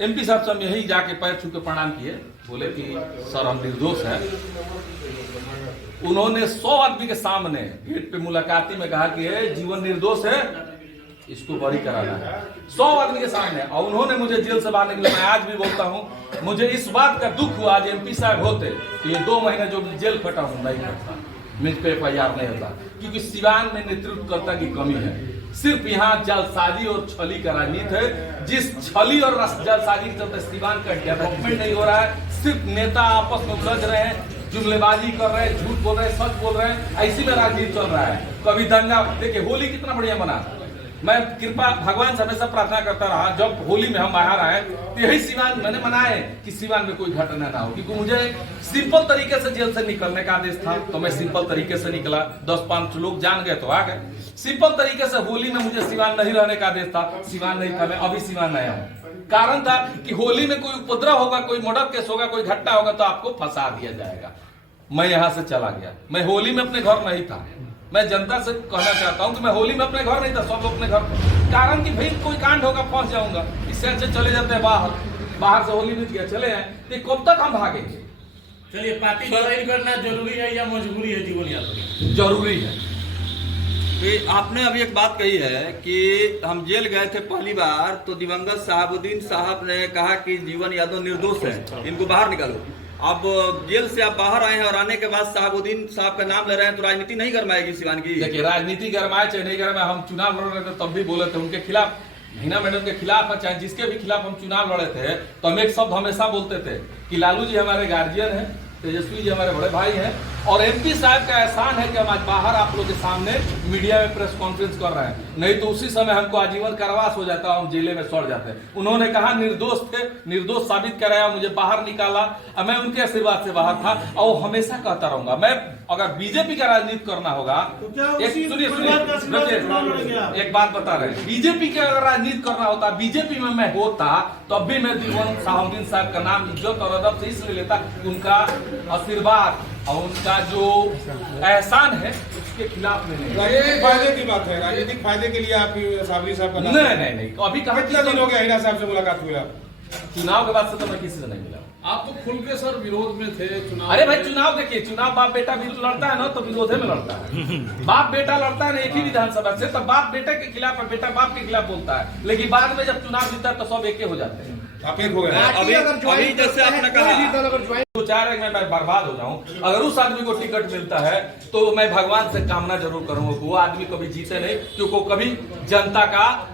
MP साहब से हम यही जाके पैर छू के प्रणाम किए, बोले कि सर हम निर्दोष हैं। उन्होंने 100 आदमी के सामने गेट पे मुलाकाती में कहा कि जीवन निर्दोष है, इसको बरी कराना है, 100 आदमी के सामने। और उन्होंने मुझे जेल से बाहर निकला। मैं आज भी बोलता हूं, मुझे इस बात का दुख हुआ आज एमपी साहब होते कि ये 2 महीने जो जेल कटा हूं नहीं करता, मुझ पे FIR नहीं होता, क्योंकि सिवान में नेतृत्वकर्ता की कमी है। सिर्फ यहाँ जालसाजी और छली का राजनीति है। जिस छली और जालसाजी के चलते सिवान का डेवलपमेंट नहीं हो रहा है। सिर्फ नेता आपस में उलझ रहे हैं, जुमलेबाजी कर रहे हैं, झूठ बोल रहे हैं, सच बोल रहे हैं, ऐसी में राजनीति चल रहा है। कभी दंगा, देखिए होली कितना बढ़िया मना। मैं कृपा भगवान से हमेशा प्रार्थना करता रहा, जब होली में हम बाहर आए तो यही सिवान मैंने मनाए कि सिवान में कोई घटना ना हो, क्योंकि मुझे सिंपल तरीके से जेल से निकलने का आदेश था। तो मैं सिंपल तरीके से निकला, 10-5 लोग जान गए तो आ गए। सिंपल तरीके से होली में मुझे सिवान नहीं रहने का आदेश था, सिवान नहीं था, मैं अभी सिवान आया हूँ। कारण था कि होली में कोई उपद्रव होगा, कोई मर्डर केस होगा, कोई घटना होगा तो आपको फंसा दिया जाएगा। मैं यहाँ से चला गया। मैं होली में अपने घर नहीं था। मैं जनता से कहना चाहता हूं कि मैं होली में अपने घर नहीं था, सब लोग अपने घर। कारण कि भाई कोई कांड होगा, फंस जाऊंगा, इससे अच्छे चले जाते हैं बाहर से होली में गया चले आए, तो कब तक हम भागेंगे। चलिए, पार्टी ज्वाइन करना जरूरी है या मजबूरी है जीवन यात्रा? जरूरी है। कि आपने अभी एक बात कही है कि हम जेल गए थे पहली बार तो दिवंगत साहबुद्दीन साहब ने कहा कि जीवन यादव निर्दोष है, इनको बाहर निकालो। अब जेल से आप बाहर आए हैं और आने के बाद साहबुद्दीन साहब का नाम ले रहे हैं, तो राजनीति नहीं गरमाएगी सिवान की? देखिए, राजनीति गरमाए चाहे नहीं गरमाए, हम चुनाव लड़ रहे थे तब भी बोले थे उनके खिलाफ, हिना मैडम के खिलाफ, चाहे जिसके भी खिलाफ हम चुनाव लड़े थे तो हम एक शब्द हमेशा बोलते थे कि लालू जी हमारे गार्जियन हैं, तेजस्वी जी हमारे बड़े भाई हैं, और एमपी साहब का एहसान है कि हम आज बाहर आप लोगों के सामने मीडिया में प्रेस कॉन्फ्रेंस कर रहे हैं, नहीं तो उसी समय हमको आजीवन कारावास हो जाता, हम जेल में सड़ जाते। उन्होंने कहा निर्दोष थे, निर्दोष साबित कराया, मुझे बाहर निकाला, मैं उनके आशीर्वाद से बाहर था और हमेशा कहता रहूंगा। मैं अगर बीजेपी का राजनीति करना होगा, एक बात बता रहे हैं, बीजेपी का अगर राजनीति करना होता, बीजेपी में मैं होता, तब भी मैं दिवंगत साहबुद्दीन साहब का नाम इज्जत और अदब से इसलिए लेता, उनका आशीर्वाद और उनका जो एहसान है उसके खिलाफ में नहीं। राजनीतिक फायदे की बात है, राजनीतिक फायदे के लिए आपकी साबरी साहब का नहीं। अभी कहा कितना दिन हो गया हिना साहब से मुलाकात हुई? आप चुनाव के बाद से तो मैं किसी से नहीं मिला। आप तो खुल के सर विरोध में थे चुनाव। अरे भाई, चुनाव देखिए, चुनाव बाप बेटा भी लड़ता है ना, तो विरोधे में लड़ता है। बाप बेटा लड़ता है ना एक ही विधानसभा से, तो बाप बेटे के खिलाफ और बेटा बाप के खिलाफ बोलता है, लेकिन बाद में जब चुनाव जीतता है तो सब एक हो जाते हैं। आप एक हो गए। अभी जैसे आपने कहा तो चाह रहे मैं बर्बाद हो जाऊं, अगर उस आदमी को टिकट मिलता है तो मैं भगवान से कामना जरूर करूंगा वो आदमी कभी जीते नहीं, क्योंकि वो कभी जनता का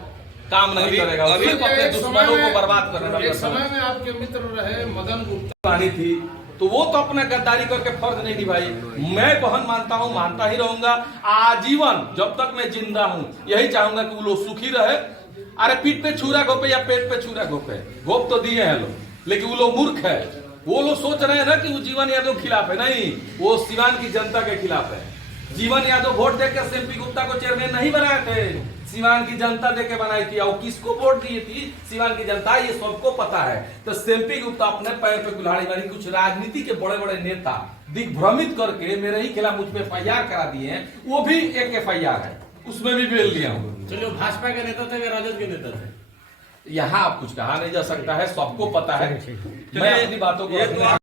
काम नहीं करेगा, सिर्फ अपने दुश्मनों को बर्बाद करने एक समय में आपके मित्र रहे मदन गुप्ता थी, तो वो तो अपना गद्दारी करके फर्ज नहीं निभाई। मैं बहन मानता हूं, मानता ही रहूंगा आजीवन, जब तक मैं जिंदा हूं। यही चाहूंगा कि वो लोग सुखी रहे। अरे पीठ पे छुरा घोपे या पेट पे छुरा घोपे, घोप तो दिए हैं लोग, लेकिन वो लोग मूर्ख है। वो लोग सोच रहे हैं ना कि वो जीवन यादव के खिलाफ है, नहीं, वो सिवान की जनता के खिलाफ है। जीवन यादव वोट देकर सेम्पी गुप्ता को चेयरमैन नहीं बनाए थे, सिवान की जनता देके बनाई थी। और किसको वोट दी थी सिवान की जनता, ये सबको पता है। तो सेम्पी गुप्ता अपने पैर पे कुल्हाड़ी मारी। कुछ राजनीति के बड़े बड़े नेता दिग्भ्रमित करके मेरे ही खिलाफ मुझ पे FIR करा दिए हैं, वो भी एक FIR है, उसमें भी बेल दिया हूँ। चलिए, भाजपा के नेता थे या राजद के नेता थे? यहाँ आप कुछ कहा नहीं जा सकता है, सबको पता है। मैं अपनी बातों को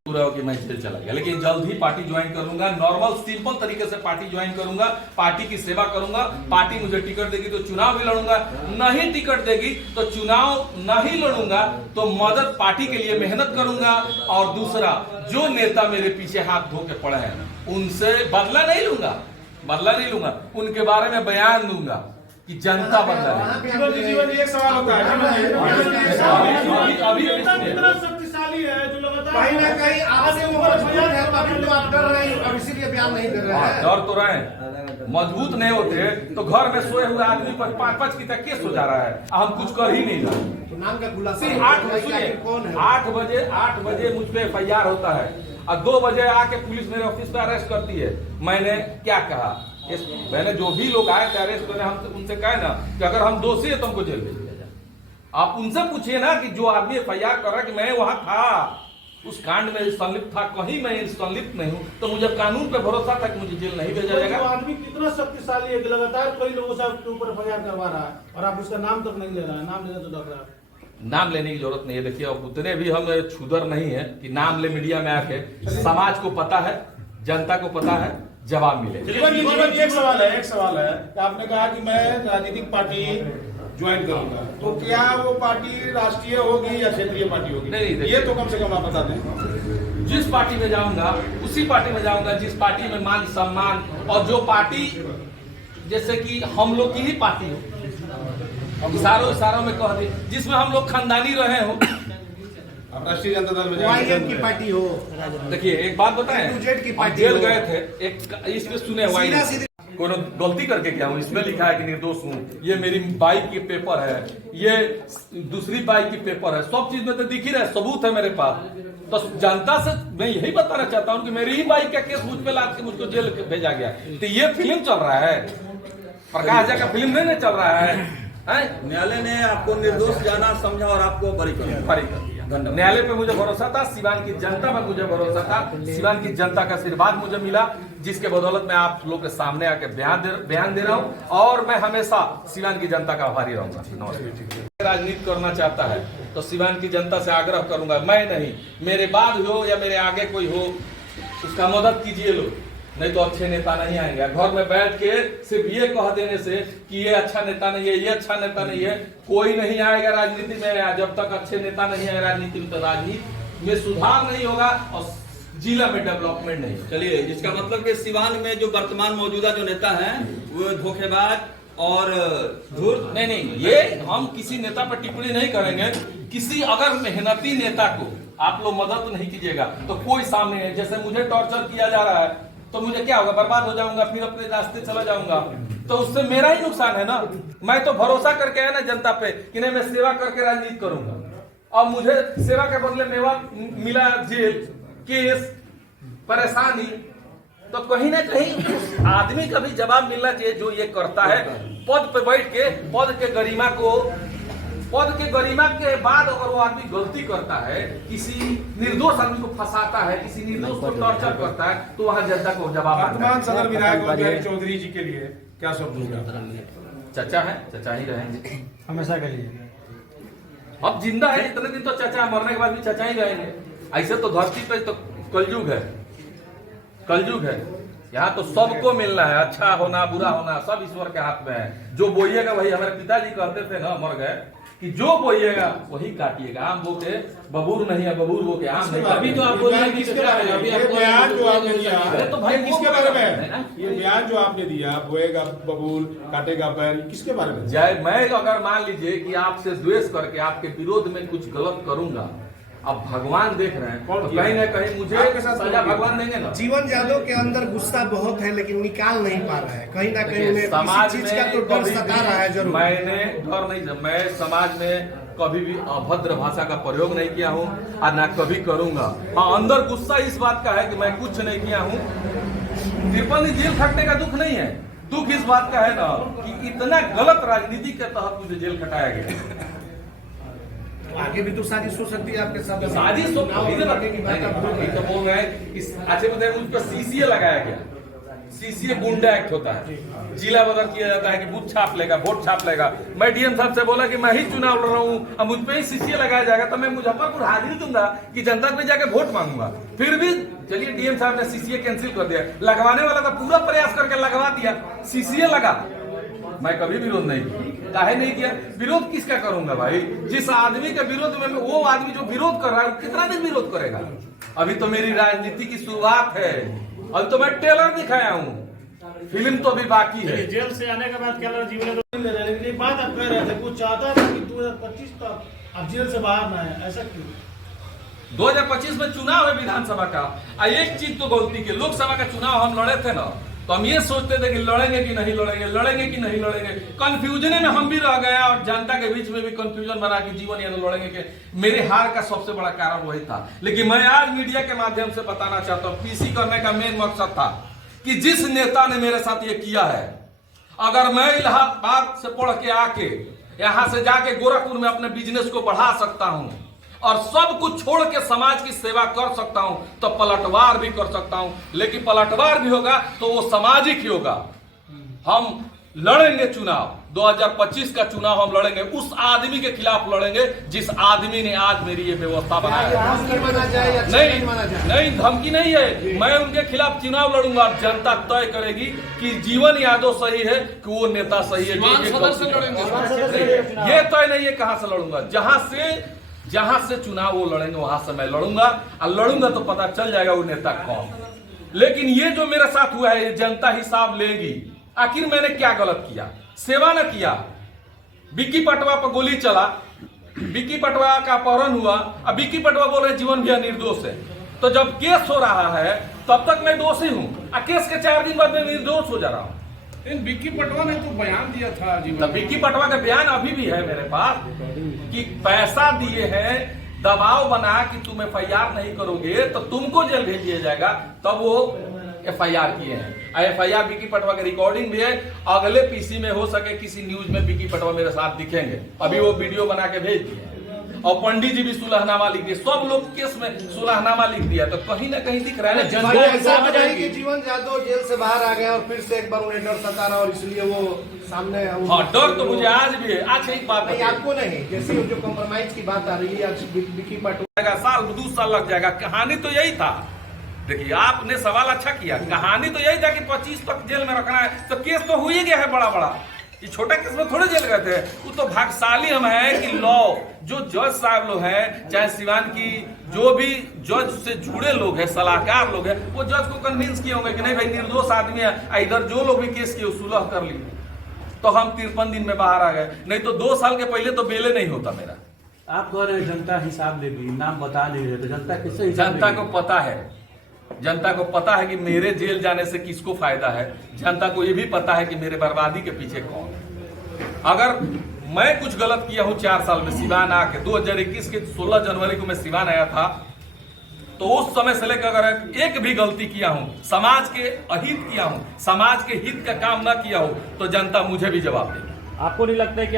पूरा हो कि मैं जेल चला गया, लेकिन जल्द ही पार्टी ज्वाइन करूंगा। नॉर्मल सिंपल तरीके से पार्टी ज्वाइन करूंगा, पार्टी की सेवा करूंगा। पार्टी मुझे टिकट देगी तो चुनाव भी लड़ूंगा, नहीं टिकट देगी तो चुनाव नहीं लड़ूंगा, तो मदद पार्टी के लिए मेहनत करूंगा। और दूसरा, जो नेता मेरे पीछे हाथ धो के पड़े हैं उनसे बदला नहीं लूंगा, उनके बारे में बयान दूंगा कि जनता बदला है। जीवन एक सवाल होता है, अभी शक्तिशाली है जो लगातार कहीं ना कहीं आपसे बात कर रहे हैं, इसीलिए बयान नहीं कर रहे हैं। डर तो रहे, मजबूत नहीं होते तो घर में सोए हुए आदमी पर 5-5 की तक केस हो जा रहा है, हम कुछ कर ही नहीं रहे। नाम का खुलासा 8 बजे मुझ पे FIR होता है और 2 बजे आके पुलिस मेरे ऑफिस पे अरेस्ट करती है। मैंने क्या कहा, मैंने जो भी लोग आए थे अरेस्ट करने, हम उनसे कहे ना कि अगर हम दोषी है तो हमको जेल भेज दिया जाए। आप उनसे पूछिए ना कि जो आदमी FIR कर रहा कि मैं वहां था, उस कांड में संलिप्त था, कहीं मैं संलिप्त नहीं हूं, तो मुझे कानून पे भरोसा था कि मुझे जेल नहीं भेजा जाएगा। तो आदमी कितना शक्तिशाली है कि लगातार कई लोगों से आपके ऊपर FIR करवा रहा है और आप उसका नाम तक नहीं ले रहा है, नाम लेना तो डर रहा है। नाम लेने की जरूरत नहीं है। देखिए अब उतने भी हम छुदर नहीं है कि नाम ले मीडिया में आके। समाज को पता है, जनता को पता है, जवाब मिले। जीवन एक सवाल है कि आपने कहा कि मैं राजनीतिक पार्टी ज्वाइन करूंगा, तो क्या वो पार्टी राष्ट्रीय होगी या क्षेत्रीय पार्टी होगी? नहीं, ये तो कम से कम आप बता दें। जिस पार्टी में जाऊंगा उसी पार्टी में जाऊंगा जिस पार्टी में मान सम्मान, और जो पार्टी जैसे कि हम लोग की ही पार्टी हो, इशारों में कह दे, जिसमें हम लोग खानदानी रहे हो। आप राष्ट्रीय जनता दल में YM की पार्टी हो, देखिए एक बात बताएं, Z की हम पार्टी जेल हो। गए थे, एक इसमें सुने सीधा सीधी कोई गलती करके क्या हूँ, इसमें लिखा है कि निर्दोष हूँ, ये मेरी बाइक की पेपर है, ये दूसरी बाइक की पेपर है, सब चीज में तो दिख ही रहा है, सबूत है मेरे पास। तो जनता से मैं यही बताना चाहता हूँ कि मेरी ही बाइक का केस मुझ पे लाद के मुझको जेल भेजा गया। तो ये फिल्म चल रहा है, प्रकाश झा का फिल्म नहीं चल रहा है। न्यायालय ने आपको निर्दोष जाना समझा और आपको बरी कर दिया। न्यायालय पे मुझे भरोसा था, सिवान की जनता पे मुझे भरोसा था, सिवान की जनता का आशीर्वाद मुझे मिला, जिसके बदौलत मैं आप लोग के सामने आके बयान दे रहा हूं, और मैं हमेशा सिवान की जनता का आभारी रहूंगा। राजनीति करना चाहता है तो सिवान की जनता से आग्रह करूंगा, मैं नहीं, मेरे बाद हो या मेरे आगे कोई हो, उसका मदद कीजिए लोग, नहीं तो अच्छे नेता नहीं आएंगे। घर में बैठ के सिर्फ ये कह देने से कि ये अच्छा नेता नहीं है, ये अच्छा नेता नहीं है, कोई नहीं आएगा राजनीति में। जब तक अच्छे नेता नहीं आए राजनीति में, तो राजनीति में सुधार नहीं होगा और जिला में डेवलपमेंट नहीं। चलिए, इसका मतलब कि सिवान में जो वर्तमान मौजूदा जो नेता हैं वो धोखेबाज और धूर्त। नहीं, ये हम किसी नेता पर टिप्पणी नहीं करेंगे। किसी अगर मेहनती नेता को आप लोग मदद नहीं कीजिएगा तो कोई सामने है, जैसे मुझे टॉर्चर किया जा रहा है तो मुझे क्या होगा, बर्बाद हो जाऊंगा, फिर अपने रास्ते चला जाऊंगा, तो उससे मेरा ही नुकसान है ना। मैं तो भरोसा करके है ना जनता पे कि नहीं मैं सेवा करके राजनीति करूंगा, और मुझे सेवा के बदले मेवा मिला जेल, केस, परेशानी, तो कहीं ना कहीं उस आदमी का भी जवाब मिलना चाहिए जो ये करता है। पद पे बैठ के पद के गरिमा के बाद अगर वो आदमी गलती करता है, किसी निर्दोष आदमी को फंसाता है, किसी निर्दोष को टॉर्चर करता है, तो वहां जनता को जवाब। वर्तमान सदर विधायक चौधरी जी के लिए क्या शब्द होगा? चचा है, चचा ही रहेंगे हमेशा के लिए। अब जिंदा है इतने दिन तो चचा, मरने के बाद भी चचा ही रहेंगे। ऐसे तो धरती पे तो कलयुग है। यहाँ तो सबको मिलना है, अच्छा होना बुरा होना सब ईश्वर के हाथ में है। जो बोइएगा वही, हमारे पिताजी कहते थे ना, मर गए, कि जो बोइएगा वही काटिएगा। आम बो के बबूर नहीं है, बबूर बो के आम नहीं। अभी तो आप बोल रहे हैं किसके बारे में? अभी आप बयान जो आपने दिया, अरे तो भाई किसके बारे में? ये बयान जो आपने दिया, बोएगा बबूल काटेगा बैल, किसके बारे में? जय, मैं अगर मान लीजिए कि आपसे द्वेष करके आपके विरोध में कुछ गलत करूंगा, अब भगवान देख रहे हैं, तो कहीं ना कहीं मुझे सजा भगवान देंगे ना। जीवन यादव के अंदर गुस्सा बहुत है लेकिन निकाल नहीं पा रहा है, कहीं ना कहीं उन्हें समाज किसी चीज का तो डर सता रहा है जरूर। मैंने डर नहीं, मैं समाज में कभी भी अभद्र भाषा का प्रयोग नहीं किया हूँ और ना कभी करूंगा। हाँ, अंदर गुस्सा इस बात का है कि मैं कुछ नहीं किया हूँ। तिरपन जेल खटने का दुख नहीं है, दुख इस बात का है ना कि इतना गलत राजनीति के तहत मुझे जेल खटाया गया। आगे भी तो साजिश हो सकती है आपके साथ। साजिश तो बोल रहे हैं कि अच्छे बताए मुझ पर सीसीए लगाया गया। सीसीए गुंडा एक्ट होता है, जिला बदल किया जाता है कि बूथ छाप लेगा, वोट छाप लेगा। मैं डीएम साहब से बोला कि मैं ही चुनाव लड़ रहा हूँ, अब मुझ पे ही सीसीए लगाया जाएगा, तो मैं मुजफ्फरपुर हाजिरी दूंगा कि जनता पे जाके वोट मांगूंगा। फिर भी चलिए डीएम साहब ने सीसीए कैंसिल कर दिया, लगवाने वाला था पूरा प्रयास करके लगवा दिया, सीसीए लगा। मैं कभी विरोध नहीं किया, काहे नहीं किया? विरोध किसका करूंगा भाई? जिस आदमी के विरोध में, वो आदमी जो विरोध कर रहा है कितना दिन विरोध करेगा? अभी तो मेरी राजनीति की शुरुआत है, अभी तो मैं टेलर दिखाया हूँ, फिल्म तो अभी बाकी है। जेल से आने के बाद क्या लगा जीवन ये बात आप कह रहे थे, कुछ चाहता था कि 2025 तक आप जेल से बाहर ना आए, ऐसा क्यों? 2025 में चुनाव है विधानसभा का। एक चीज तो गलती के, लोकसभा का चुनाव हम लड़े थे ना, तो हम ये सोचते थे कि लड़ेंगे कि नहीं लड़ेंगे, कंफ्यूजन में हम भी रह गए और जनता के बीच में भी कंफ्यूजन बना कि जीवन यादव लड़ेंगे के। मेरे हार का सबसे बड़ा कारण वही था। लेकिन मैं आज मीडिया के माध्यम से बताना चाहता हूँ, पीसी करने का मेन मकसद था कि जिस नेता ने मेरे साथ ये किया है, अगर मैं इलाहाबाद से पढ़ के आके यहां से जाके गोरखपुर में अपने बिजनेस को बढ़ा सकता हूं और सब कुछ छोड़ के समाज की सेवा कर सकता हूं, तो पलटवार भी कर सकता हूं। लेकिन पलटवार भी होगा तो वो सामाजिक ही होगा। हम लड़ेंगे चुनाव, 2025 का चुनाव हम लड़ेंगे, उस आदमी के खिलाफ लड़ेंगे जिस आदमी ने आज मेरी ये व्यवस्था बनाया। धमकी माना जाए या नहीं माना जाए? नहीं, धमकी नहीं है, मैं उनके खिलाफ चुनाव लड़ूंगा। जनता तय करेगी कि जीवन यादव सही है कि वो नेता सही है। सीवान सदर से लड़ेंगे सर। ये तय नहीं है कहां से लड़ूंगा, जहां से चुनाव वो लड़ेंगे वहां से मैं लड़ूंगा, और लड़ूंगा तो पता चल जाएगा वो नेता कौन। लेकिन ये जो मेरे साथ हुआ है ये जनता हिसाब लेगी। आखिर मैंने क्या गलत किया? सेवा न किया, विक्की पटवा पर गोली चला, विक्की पटवा का अपहरण हुआ, अब विक्की पटवा बोल रहे जीवन भैया निर्दोष है। तो जब केस हो रहा है तब तक मैं दोषी हूं, और केस के 4 दिन बाद मैं निर्दोष हो जा रहा हूं। इन विक्की पटवा ने तो बयान दिया था तो विक्की पटवा का बयान अभी भी है मेरे पास कि पैसा दिए हैं, दबाव बना कि तुम FIR नहीं करोगे तो तुमको जेल भेज दिया जाएगा, तब वो FIR किए हैं। FIR विक्की पटवा का रिकॉर्डिंग भी है। अगले PC में हो सके किसी न्यूज में विक्की पटवा मेरे साथ दिखेंगे, अभी वो वीडियो बना के भेज दिए। और पंडित जी भी सुलहनामा लिख दिए, सब लोग केस में सुलहनामा लिख दिया, तो कहीं ना कहीं दिख रहा है ना। भाई ऐसा तो नहीं कि जीवन यादव जेल से बाहर आ गए और फिर से एक बार उन्हें डर सता रहा और इसलिए वो सामने। हाँ, डर तो मुझे आज भी है। अच्छा एक बात नहीं, आपको नहीं, जैसे जो कंप्रोमाइज की बात आ रही है आज विक्की पटवा साल 2 साल लग जाएगा। कहानी तो यही था। देखिए आपने सवाल अच्छा किया, कहानी तो यही था कि 25 तक जेल में रखना है, तो केस तो हो ही गया है बड़ा बड़ा। ये छोटा केस में थोड़े जेल गए थे। वो तो भाग्यशाली हम हैं कि लॉ जो जज साहब लोग हैं, चाहे सिवान की जो भी जज से जुड़े लोग हैं, सलाहकार लोग हैं, वो जज को कन्विंस किए होंगे कि नहीं भाई निर्दोष आदमी है। इधर जो लोग भी केस किए सुलह कर लिए, तो हम 53 दिन में बाहर आ गए। नहीं तो 2 साल के पहले तो बेले नहीं होता मेरा। आप कह रहे हैं जनता हिसाब लेगी, नाम बता नहीं रहे, तो जनता किससे हिसाब जनता लेगी? को पता है, जनता को पता है कि मेरे जेल जाने से किसको फायदा है। जनता को यह भी पता है कि मेरे बर्बादी के पीछे कौन है। अगर मैं कुछ गलत किया हूं 4 साल में सिवान आके, 2021 के 16 जनवरी को मैं सिवान आया था, तो उस समय से लेकर अगर एक भी गलती किया हूं, समाज के अहित किया हूं, समाज के हित का काम ना किया हो, तो जनता मुझे भी जवाब देगी। आपको नहीं लगता है कि